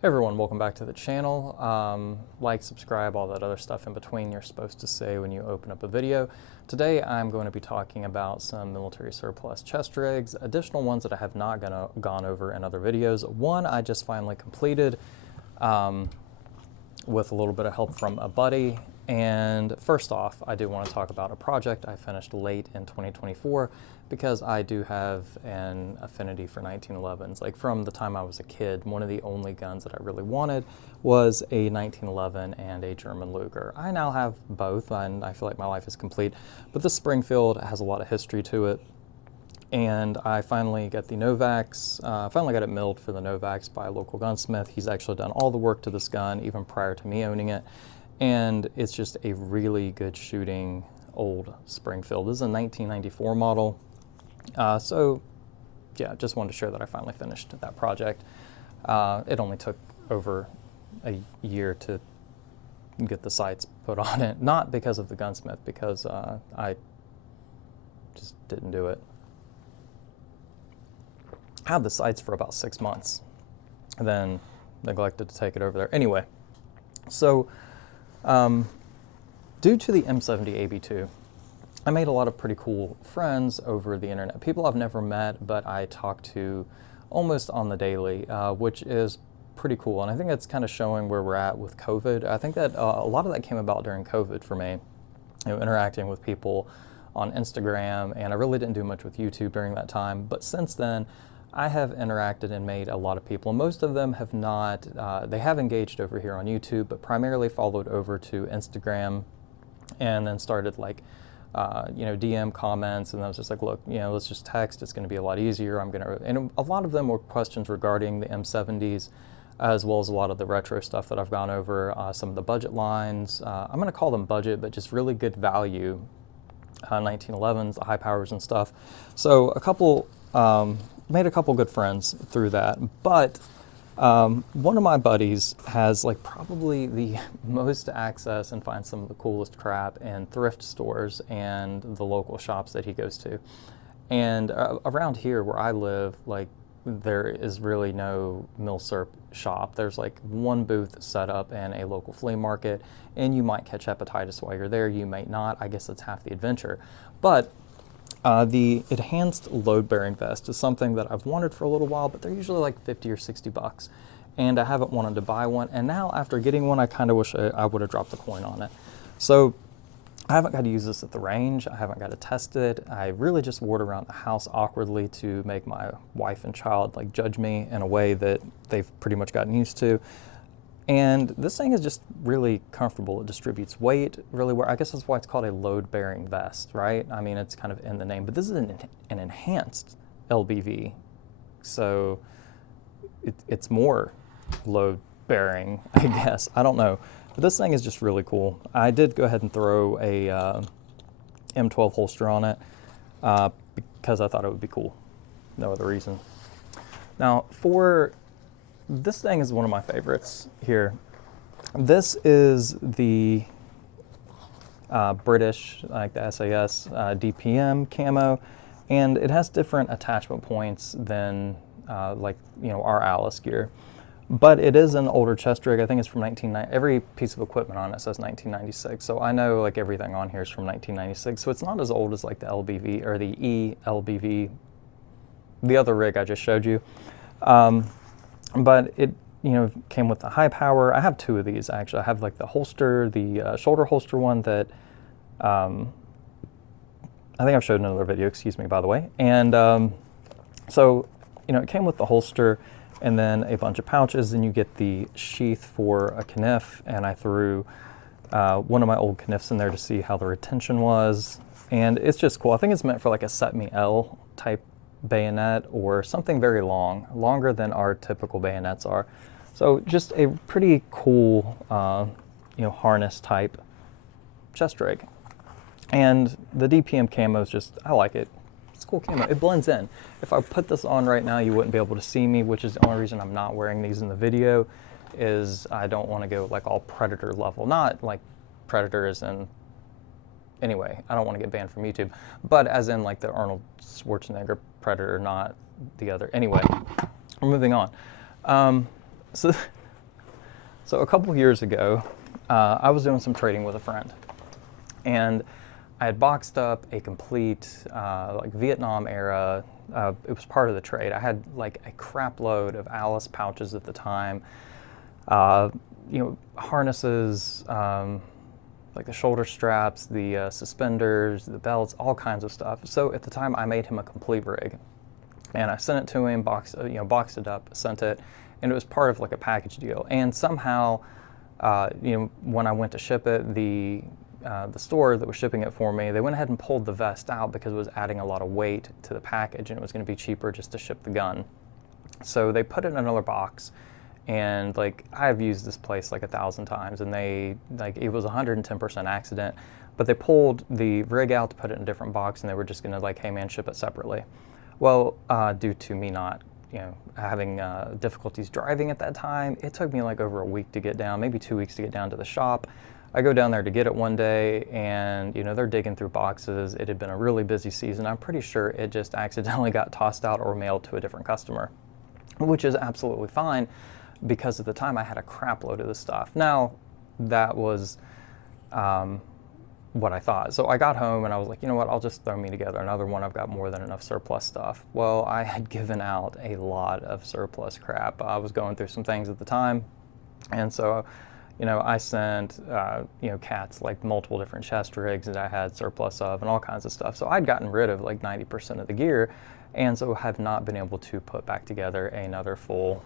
Hey everyone, welcome back to the channel. Like, subscribe, all that other stuff in between you're supposed to say when you open up a video. Today I'm going to be talking about some military surplus chest rigs, additional ones that I have not gone over in other videos. One I just finally completed with a little bit of help from a buddy. And first off, I do want to talk about a project I finished late in 2024 because I do have an affinity for 1911s. Like from the time I was a kid, one of the only guns that I really wanted was a 1911 and a German Luger. I now have both and I feel like my life is complete, but the Springfield has a lot of history to it. And I finally got the Novaks, finally got it milled for the Novaks by a local gunsmith. He's actually done all the work to this gun even prior to me owning it. And it's just a really good shooting old Springfield. This is a 1994 model. So yeah, just wanted to share that I finally finished that project. It only took over a year to get the sights put on it. Not because of the gunsmith, because I just didn't do it. I had the sights for about 6 months, and then neglected to take it over there. Anyway, so due to the M70 AB2, I made a lot of pretty cool friends over the internet. People I've never met, but I talk to almost on the daily, which is pretty cool. And I think that's kind of showing where we're at with COVID. I think that a lot of that came about during COVID for me, interacting with people on Instagram, and I really didn't do much with YouTube during that time. But since then, I have interacted and made a lot of people. Most of them have not, they have engaged over here on YouTube, but primarily followed over to Instagram and then started like, DM comments, and I was just like, look, let's just text. It's going to be a lot easier. And a lot of them were questions regarding the M70s, as well as a lot of the retro stuff that I've gone over, some of the budget lines. I'm going to call them budget, but just really good value 1911s, the high powers and stuff. So made a couple good friends through that, but one of my buddies has like probably the most access and finds some of the coolest crap in thrift stores and the local shops that he goes to. And around here where I live, like there is really no milsurp shop. There's like one booth set up in a local flea market, and you might catch hepatitis while you're there, you might not. I guess that's half the adventure. But the enhanced load-bearing vest is something that I've wanted for a little while, but they're usually like 50 or 60 bucks. And I haven't wanted to buy one. And now after getting one, I kind of wish I would have dropped the coin on it. So I haven't got to use this at the range. I haven't got to test it. I really just wore it around the house awkwardly to make my wife and child like judge me in a way that they've pretty much gotten used to. And this thing is just really comfortable. It distributes weight really well. I guess that's why it's called a load-bearing vest, right? I mean, it's kind of in the name, but this is an enhanced LBV. So it's more load-bearing, I guess. I don't know. But this thing is just really cool. I did go ahead and throw a M12 holster on it because I thought it would be cool. No other reason. Now, this thing is one of my favorites here. This is the British, like the SAS DPM camo, and it has different attachment points than our Alice gear. But it is an older chest rig. I think it's from 1990. Every piece of equipment on it says 1996. So I know like everything on here is from 1996. So it's not as old as like the LBV or the elbv, the other rig I just showed you. But it came with the high power. I have two of these actually. I have like the holster, the shoulder holster one that I think I've showed in another video, excuse me, by the way. And so it came with the holster and then a bunch of pouches, and you get the sheath for a kniff, and I threw one of my old kniffs in there to see how the retention was. And it's just cool. I think it's meant for like a Set Me L type bayonet or something very long, longer than our typical bayonets are. So just a pretty cool, harness type chest rig. And the DPM camo is just, I like it. It's cool camo. It blends in. If I put this on right now, you wouldn't be able to see me, which is the only reason I'm not wearing these in the video, is I don't want to go like all Predator level. Not like Predator as in, anyway, I don't want to get banned from YouTube, but as in like the Arnold Schwarzenegger Predator, not the other. Anyway, we're moving on. So So a couple years ago, I was doing some trading with a friend, and I had boxed up a complete like Vietnam era. It was part of the trade. I had like a crap load of Alice pouches at the time, you know, harnesses, like the shoulder straps, the suspenders, the belts, all kinds of stuff. So at the time, I made him a complete rig, and I sent it to him, boxed it up, sent it, and it was part of like a package deal. And somehow, you know, when I went to ship it, the store that was shipping it for me, they went ahead and pulled the vest out because it was adding a lot of weight to the package, and it was going to be cheaper just to ship the gun. So they put it in another box, and like I've used this place like 1,000 times, and they like it was 110% accident, but they pulled the rig out to put it in a different box, and they were just going to like, hey man, ship it separately. Well, due to me not, you know, having difficulties driving at that time, it took me like over a week to get down, maybe 2 weeks to get down to the shop. I go down there to get it one day, and you know, they're digging through boxes. It had been a really busy season. I'm pretty sure it just accidentally got tossed out or mailed to a different customer, which is absolutely fine because at the time I had a crap load of this stuff. Now, that was what I thought. So I got home and I was like, you know what, I'll just throw me together another one. I've got more than enough surplus stuff. Well, I had given out a lot of surplus crap. I was going through some things at the time, and so you know, I sent, you know, cats like multiple different chest rigs that I had surplus of and all kinds of stuff. So I'd gotten rid of like 90% of the gear, and so have not been able to put back together another full,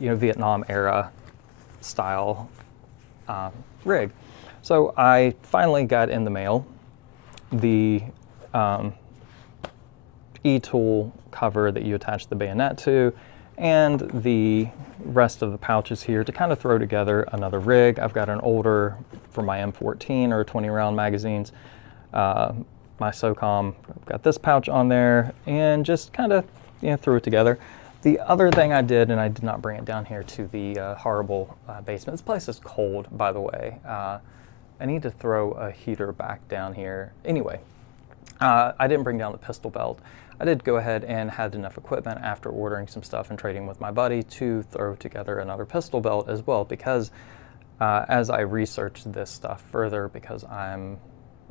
you know, Vietnam era style rig. So I finally got in the mail the E-tool cover that you attach the bayonet to, and the rest of the pouches here to kind of throw together another rig. I've got an older for my M14 or 20 round magazines, my SOCOM. I've got this pouch on there, and just kind of, you know, threw it together. The other thing I did, and I did not bring it down here to the horrible basement. This place is cold, by the way. I need to throw a heater back down here. Anyway, I didn't bring down the pistol belt. I did go ahead and had enough equipment after ordering some stuff and trading with my buddy to throw together another pistol belt as well, because as I researched this stuff further, because I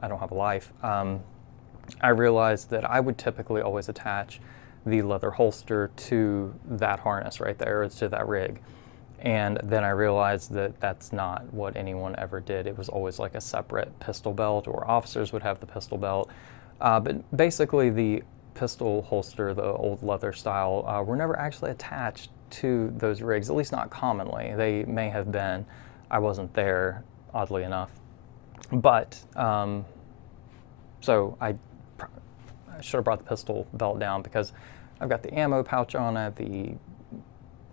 don't have a life, I realized that I would typically always attach the leather holster to that harness right there, to that rig. And then I realized that that's not what anyone ever did. It was always like a separate pistol belt, or officers would have the pistol belt. But basically the pistol holster, the old leather style, were never actually attached to those rigs, at least not commonly. They may have been. I wasn't there, oddly enough. But, so I should have brought the pistol belt down, because I've got the ammo pouch on it, the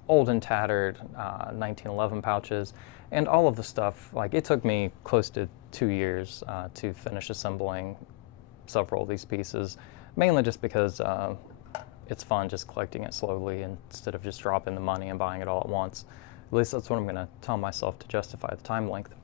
old and tattered 1911 pouches, and all of the stuff. Like, it took me close to 2 years to finish assembling several of these pieces, mainly just because it's fun just collecting it slowly instead of just dropping the money and buying it all at once. At least that's what I'm going to tell myself to justify the time length.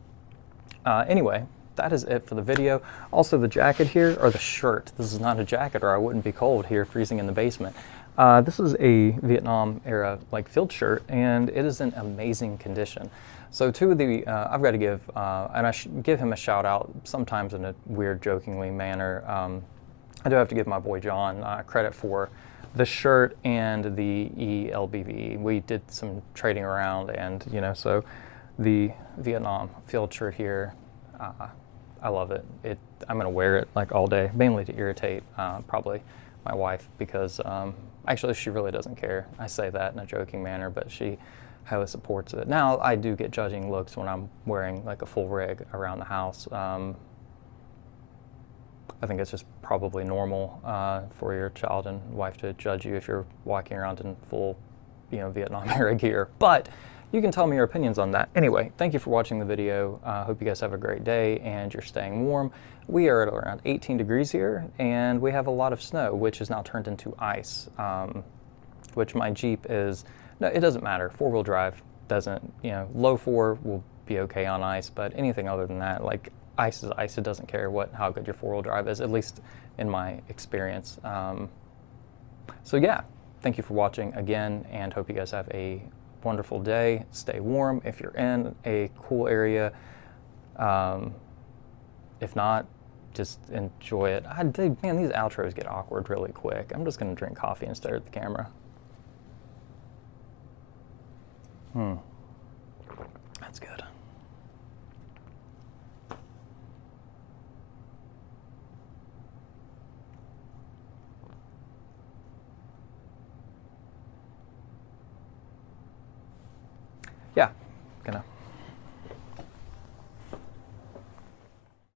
Anyway, that is it for the video. Also, the jacket here, or the shirt. This is not a jacket, or I wouldn't be cold here freezing in the basement. This is a Vietnam era like field shirt, and it is in amazing condition. So to the, I've got to give, and I should give him a shout out, sometimes in a weird jokingly manner. I do have to give my boy John credit for the shirt and the elbv. We did some trading around, and you know, so the Vietnam field shirt here, I love it. I'm gonna wear it like all day, mainly to irritate probably my wife, because actually she really doesn't care. I say that in a joking manner, but she highly supports it. Now, I do get judging looks when I'm wearing like a full rig around the house. I think it's just probably normal for your child and wife to judge you if you're walking around in full, you know, Vietnam era gear. But you can tell me your opinions on that. Anyway, thank you for watching the video. Hope you guys have a great day and you're staying warm. We are at around 18 degrees here, and we have a lot of snow, which is now turned into ice, which my Jeep is, no, it doesn't matter. Four-wheel drive doesn't, you know, low four will be okay on ice, but anything other than that, like, ice is ice. It doesn't care how good your four-wheel drive is, at least in my experience. So yeah, thank you for watching again, and hope you guys have a wonderful day. Stay warm if you're in a cool area. If not, just enjoy it. Man, these outros get awkward really quick. I'm just going to drink coffee and stare at the camera. That's good. Yeah,